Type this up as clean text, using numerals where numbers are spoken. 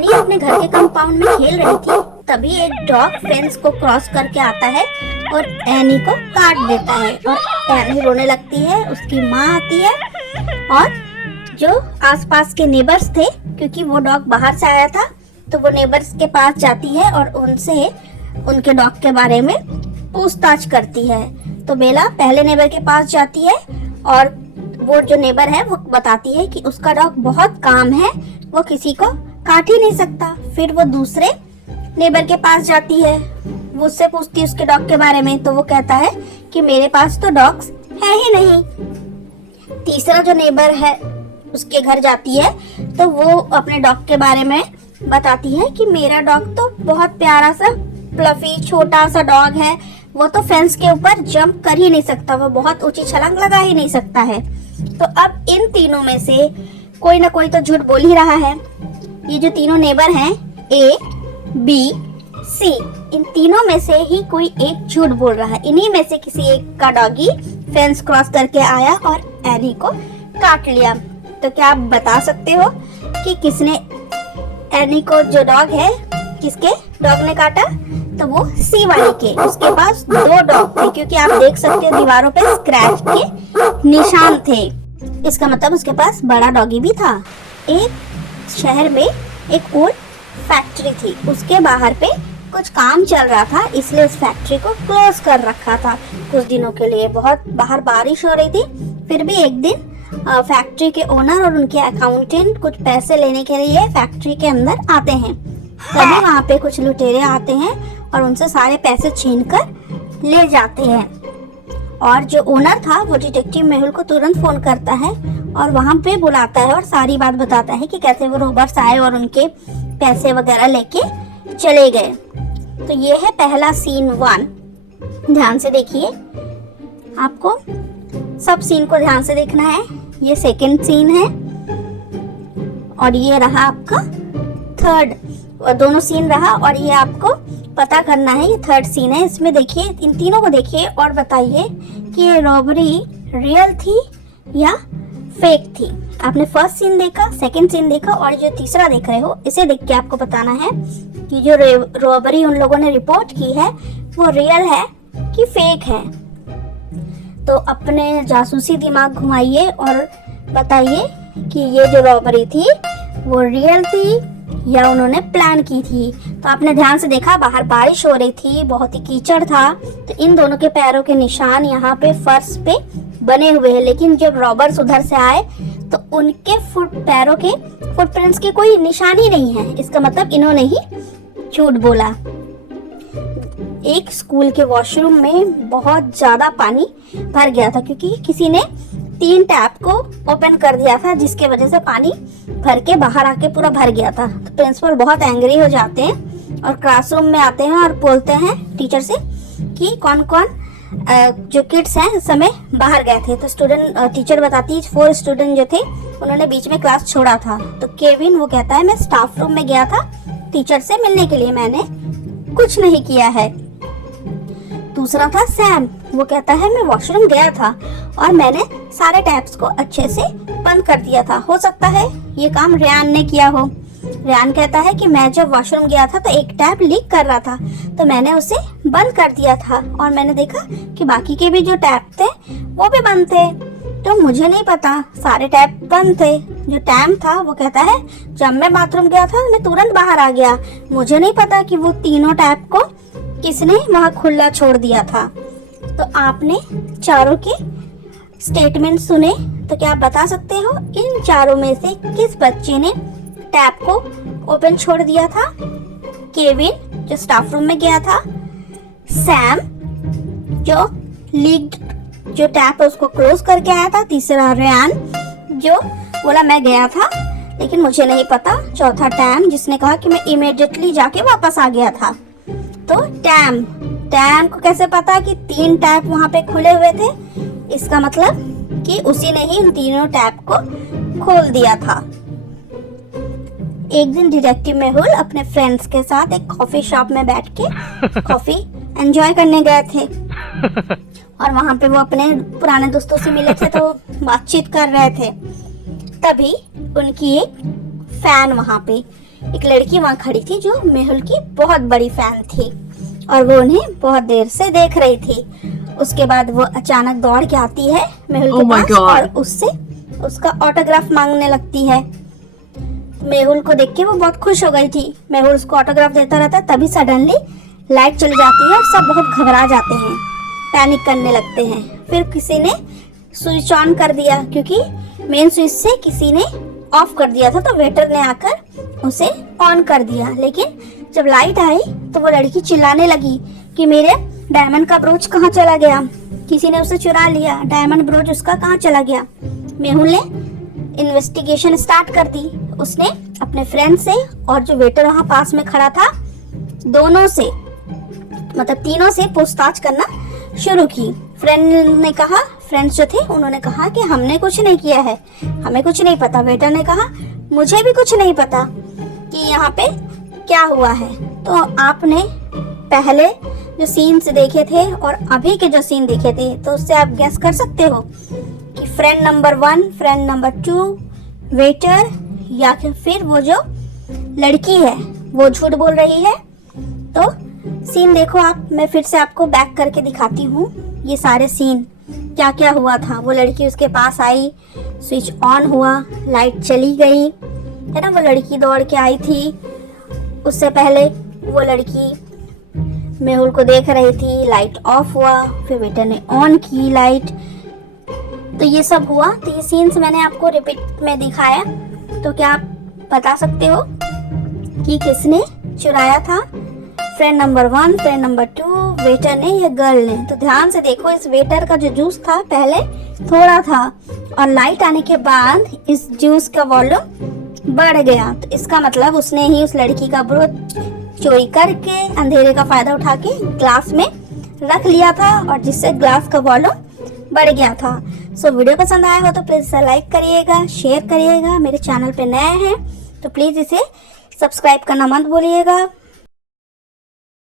Any अपने घर के कंपाउंड में खेल रही थी, तभी एक डॉग फेंस को क्रॉस करके आता है और एनी को काट देता है और एनी रोने लगती है। उसकी माँ आती है और जो आसपास के नेबर्स थे, क्योंकि वो डॉग बाहर से आया था, तो वो नेबर्स के पास जाती है और उनसे उनके डॉग के बारे में पूछताछ करती है। तो बेला पहले नेबर के पास जाती है और वो जो नेबर है वो बताती है कि उसका डॉग बहुत काम है, वो किसी को काट ही नहीं सकता। फिर वो दूसरे नेबर के पास जाती है, वो उससे पूछती है उसके डॉग के बारे में, तो वो कहता है कि मेरे पास तो डॉग्स है ही नहीं। तीसरा जो नेबर है उसके घर जाती है, तो वो अपने डॉग के बारे में बताती है कि मेरा डॉग तो बहुत प्यारा सा फ्लफी छोटा सा डॉग है, वो तो फेंस के ऊपर जंप कर ही नहीं सकता, वो बहुत ऊंची छलांग लगा ही नहीं सकता है। तो अब इन तीनों में से कोई ना कोई तो झूठ बोल ही रहा है। ये जो तीनों नेबर हैं, ए, बी, सी, इन तीनों में से ही कोई एक झूठ बोल रहा है। इन्हीं में से किसी एक का डॉगी फेंस क्रॉस करके आया और एनी को काट लिया। तो क्या आप बता सकते हो कि किसने एनी को, जो डॉग है, किसके डॉग ने काटा? तो वो सी वाले के। उसके पास दो डॉग थे, क्योंकि आप देख सकते हो दीवारों पे स्क्रैच के निशान थे। इसका मतलब उसके पास बड़ा डॉगी भी था। एक शहर में एक ओल्ड फैक्ट्री थी, उसके बाहर पे कुछ काम चल रहा था, इसलिए उस फैक्ट्री को क्लोज कर रखा था कुछ दिनों के लिए। बहुत बाहर बारिश हो रही थी, फिर भी एक दिन फैक्ट्री के ओनर और उनके अकाउंटेंट कुछ पैसे लेने के लिए फैक्ट्री के अंदर आते हैं। तभी वहाँ पे कुछ लुटेरे आते हैं और उनसे सारे पैसे छीन कर ले जाते हैं। और जो ओनर था वो डिटेक्टिव मेहुल को तुरंत फोन करता है और वहाँ पे बुलाता है और सारी बात बताता है कि कैसे वो रोबर्स आए और उनके पैसे वगैरह लेके चले गए। तो ये है पहला सीन 1। ध्यान से देखिए, आपको सब सीन को ध्यान से देखना है। ये सेकंड सीन है और ये रहा आपका थर्ड, और दोनों सीन रहा और ये आपको पता करना है ये थर्ड सीन है। इसमें देखिए, इन तीनों को देखिए और बताइए कि ये रॉबरी रियल थी या फेक थी। आपने फर्स्ट सीन देखा, सेकंड सीन देखा और जो तीसरा देख रहे हो, इसे देख के आपको बताना है कि जो रॉबरी उन लोगों ने रिपोर्ट की है वो रियल है कि फेक है। तो अपने जासूसी दिमाग घुमाइए और बताइए कि ये जो रॉबरी थी वो रियल थी या उन्होंने प्लान की थी। तो आपने ध्यान से देखा, बाहर बारिश हो रही थी, बहुत ही कीचड़ था, तो इन दोनों के पैरों के निशान यहाँ पे फर्श पे बने हुए हैं। लेकिन जब रॉबर्स उधर से आए तो उनके पैरों के फुटप्रिंट्स के कोई निशान ही नहीं है। इसका मतलब इन्होंने ही झूठ बोला। एक स्कूल के वॉशरूम में बहुत ज्यादा पानी भर गया था, क्योंकि किसी ने 3 टैप को ओपन कर दिया था, जिसके वजह से पानी भर के बाहर आके पूरा भर गया था। तो प्रिंसिपल बहुत एंग्री हो जाते हैं और क्लासरूम में आते हैं और बोलते हैं टीचर से कि कौन कौन जो किड्स हैं उस समय बाहर गए थे। तो टीचर बताती है 4 स्टूडेंट जो थे उन्होंने बीच में क्लास छोड़ा था। तो केविन वो कहता है मैं स्टाफ रूम में गया था टीचर से मिलने के लिए, मैंने कुछ नहीं किया है। दूसरा था सैम, वो कहता है मैं वॉशरूम गया था और मैंने सारे टैप्स को अच्छे से बंद कर दिया था, हो सकता है ये काम रियान ने किया हो। रियान कहता है कि मैं जब वॉशरूम गया था तो एक टैप लीक कर रहा था, तो मैंने उसे बंद कर दिया था और मैंने देखा कि बाकी के भी जो टैप थे वो भी बंद थे, तो मुझे नहीं पता, सारे टैप बंद थे। जो टैम था वो कहता है जब मैं बाथरूम गया था मैं तुरंत बाहर आ गया, मुझे नहीं पता कि वो तीनों टैप को किसने वहाँ खुला छोड़ दिया था। तो आपने चारों के स्टेटमेंट सुने, तो क्या आप बता सकते हो इन चारों में से किस बच्चे ने टैप को ओपन छोड़ दिया था? केविन जो स्टाफ रूम में गया था, सैम जो लीक्ड जो टैप है उसको क्लोज करके आया था, तीसरा रियान जो बोला मैं गया था लेकिन मुझे नहीं पता, चौथा टैम जिसने कहा कि मैं इमीडिएटली जाके वापस आ गया था। तो टैम को कैसे पता कि 3 टैप वहाँ पे खुले हुए थे? इसका मतलब कि उसी ने ही इन तीनों टैप को खोल दिया था। एक दिन डिटेक्टिव मेहुल अपने फ्रेंड्स के साथ एक कॉफी शॉप में बैठ के कॉफी एंजॉय करने गए थे और वहाँ पे वो अपने पुराने दोस्तों से मिले थे, तो बातचीत कर रहे थे। तभी उनकी एक फैन वहाँ पे एक लड़की वहाँ खड़ी थी जो मेहुल की बहुत बड़ी फैन थी और वो उन्हें बहुत देर से देख रही थी। उसके बाद वो अचानक दौड़ के आती है मेहुल के पास और उससे उसका ऑटोग्राफ मांगने लगती है। मेहुल को देख के वो बहुत खुश हो गई थी। मेहुल उसको ऑटोग्राफ देता रहता है, तभी सडनली लाइट चली जाती है और सब बहुत घबरा जाते हैं, पैनिक करने लगते हैं। फिर किसी ने स्विच ऑन कर दिया, क्योंकि मेन स्विच से किसी ने ऑफ कर दिया था, तो वेटर ने आकर उसे ऑन कर दिया। लेकिन जब लाइट आई तो वो लड़की चिल्लाने लगी कि मेरे डायमंड का ब्रोच कहाँ चला गया, किसी ने उसे चुरा लिया, डायमंड ब्रोच उसका कहाँ चला गया। मेहुल ने इन्वेस्टिगेशन स्टार्ट कर दी। उसने अपने फ्रेंड से और जो वेटर वहाँ पास में खड़ा था, दोनों से, मतलब तीनों से पूछताछ करना शुरू की। फ्रेंड्स जो थे उन्होंने कहा कि हमने कुछ नहीं किया है, हमें कुछ नहीं पता। वेटर ने कहा मुझे भी कुछ नहीं पता कि यहाँ पे क्या हुआ है। तो आपने पहले जो सीन्स देखे थे और अभी के जो सीन देखे थे, तो उससे आप गेस कर सकते हो कि friend number 1, friend number 2, waiter, या फिर वो जो लड़की है वो झूठ बोल रही है। तो सीन देखो आप, मैं फिर से आपको बैक करके दिखाती हूँ ये सारे सीन क्या क्या हुआ था। वो लड़की उसके पास आई, स्विच ऑन हुआ, लाइट चली गई, है ना। वो लड़की दौड़ के आई थी, उससे पहले वो लड़की मेहुल को देख रही थी, लाइट ऑफ हुआ, फिर वेटर ने ऑन की लाइट, तो ये सब हुआ। तो ये सीन्स मैंने आपको रिपीट में दिखाया। तो क्या आप बता सकते हो कि किसने चुराया था, friend number 1, friend number 2, waiter ने या गर्ल ने? तो ध्यान से देखो, इस वेटर का जो जूस था पहले थोड़ा था और लाइट आने के बाद इस जूस का वॉल्यूम बढ़ गया। तो इसका मतलब उसने ही उस लड़की का ब्रोच चोरी करके अंधेरे का फायदा उठा के ग्लास में रख लिया था और जिससे ग्लास का वॉल्यूम बढ़ गया था। सो वीडियो पसंद आया हो तो प्लीज इसे लाइक करिएगा, शेयर करिएगा। मेरे चैनल पे नए हैं तो प्लीज इसे सब्सक्राइब करना मत भूलिएगा।